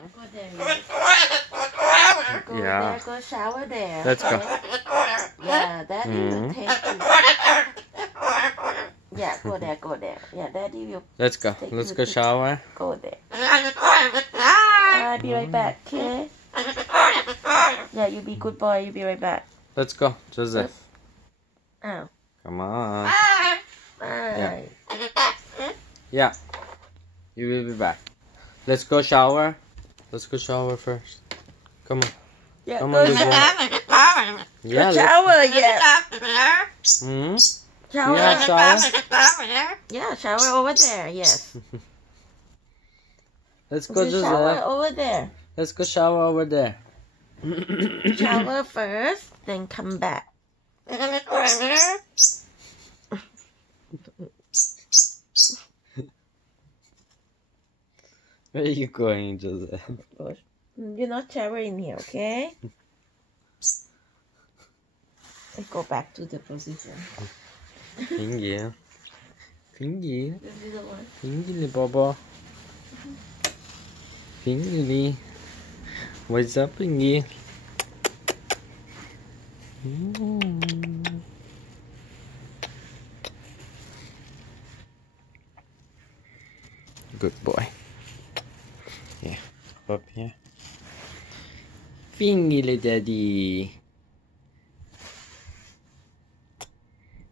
Go there. Go Yeah. there. Go shower there. Let's go. Yeah, Daddy will take you. Yeah, go there. Go there. Yeah, Daddy will. Let's go. Let's go shower. Go there. I'll be right back. Okay. Yeah, you be good boy. You be right back. Let's go, Joseph. Oh. Come on. Bye. Yeah. You will be back. Let's go shower. Let's go shower first. Come on. Yeah, Come go on, shower. Yeah. Go shower. Yeah. Hmm? Shower. You have shower? Yeah, shower over there. Yes. Let's go, Just shower Joseph. over there. Let's go shower over there. Shower first, then come back. Where are you going, Joseph? You're not showering here, okay? Let's go back to the position. Tiếng gì á? Tiếng gì á? This is the one. Tiếng gì đi, Bobo? Tiếng gì đi? What's up, Pingy? Good boy. Yeah, up here. Pingy, little daddy.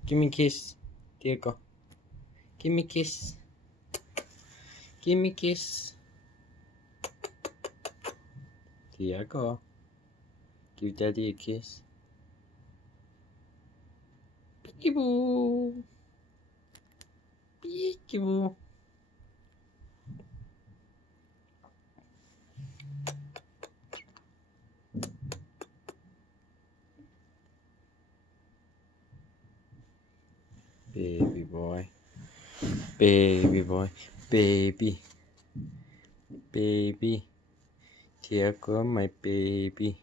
Give me a kiss. Diego. Give me a kiss. Give me a kiss. Diego. Give daddy a kiss. Peekaboo. Peekaboo. Baby boy. Baby boy. Baby. Baby. Diego, my baby.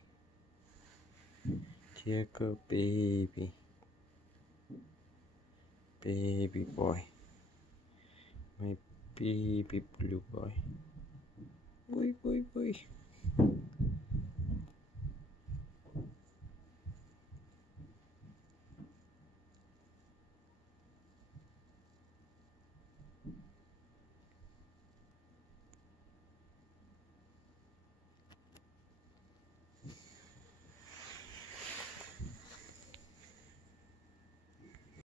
Diego, baby. Baby boy. My baby blue boy. Boy, boy, boy.